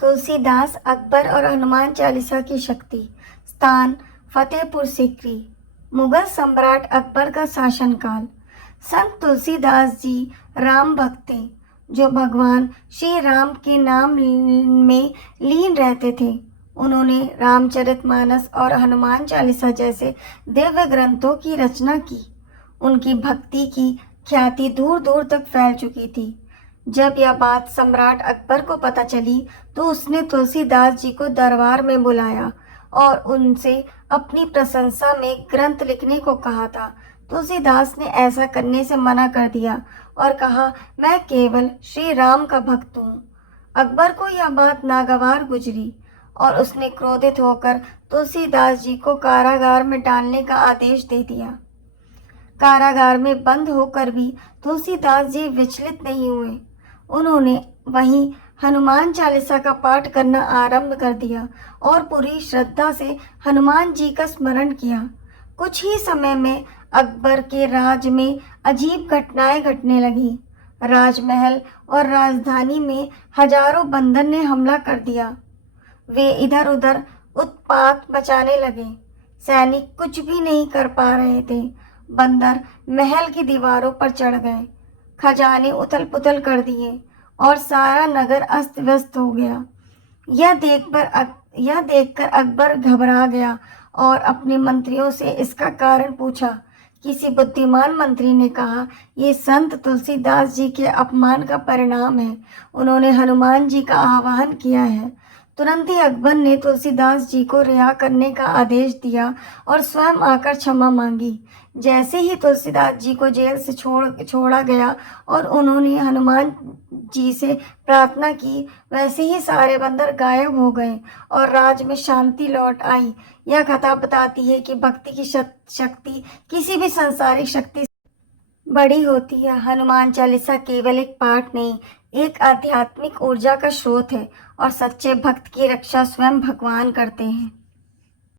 तुलसीदास अकबर और हनुमान चालीसा की शक्ति। स्थान फतेहपुर सीकरी। मुगल सम्राट अकबर का शासनकाल। संत तुलसीदास जी राम भक्त थे जो भगवान श्री राम के नाम में लीन रहते थे। उन्होंने रामचरितमानस और हनुमान चालीसा जैसे दिव्य ग्रंथों की रचना की। उनकी भक्ति की ख्याति दूर दूर तक फैल चुकी थी। जब यह बात सम्राट अकबर को पता चली तो उसने तुलसीदास जी को दरबार में बुलाया और उनसे अपनी प्रशंसा में ग्रंथ लिखने को कहा था। तुलसीदास ने ऐसा करने से मना कर दिया और कहा, मैं केवल श्री राम का भक्त हूँ। अकबर को यह बात नागवार गुजरी और उसने क्रोधित होकर तुलसीदास जी को कारागार में डालने का आदेश दे दिया। कारागार में बंद होकर भी तुलसीदास जी विचलित नहीं हुए। उन्होंने वहीं हनुमान चालीसा का पाठ करना आरंभ कर दिया और पूरी श्रद्धा से हनुमान जी का स्मरण किया। कुछ ही समय में अकबर के राज में अजीब घटनाएं घटने लगी। राजमहल और राजधानी में हजारों बंदर ने हमला कर दिया। वे इधर उधर उत्पात मचाने लगे। सैनिक कुछ भी नहीं कर पा रहे थे। बंदर महल की दीवारों पर चढ़ गए, खजाने उथल पुथल कर दिए और सारा नगर अस्त व्यस्त हो गया। यह देखकर अकबर घबरा गया और अपने मंत्रियों से इसका कारण पूछा। किसी बुद्धिमान मंत्री ने कहा, ये संत तुलसीदास जी के अपमान का परिणाम है। उन्होंने हनुमान जी का आह्वान किया है। तुरंत ही अकबर ने तुलसीदास जी को रिहा करने का आदेश दिया और स्वयं आकर क्षमा मांगी। जैसे ही तुलसीदास जी को जेल से छोड़ा गया और उन्होंने हनुमान जी से प्रार्थना की, वैसे ही सारे बंदर गायब हो गए और राज में शांति लौट आई। यह कथा बताती है कि भक्ति की शक्ति किसी भी सांसारिक शक्ति से बड़ी होती है। हनुमान चालीसा केवल एक पाठ नहीं, एक आध्यात्मिक ऊर्जा का स्रोत है और सच्चे भक्त की रक्षा स्वयं भगवान करते हैं।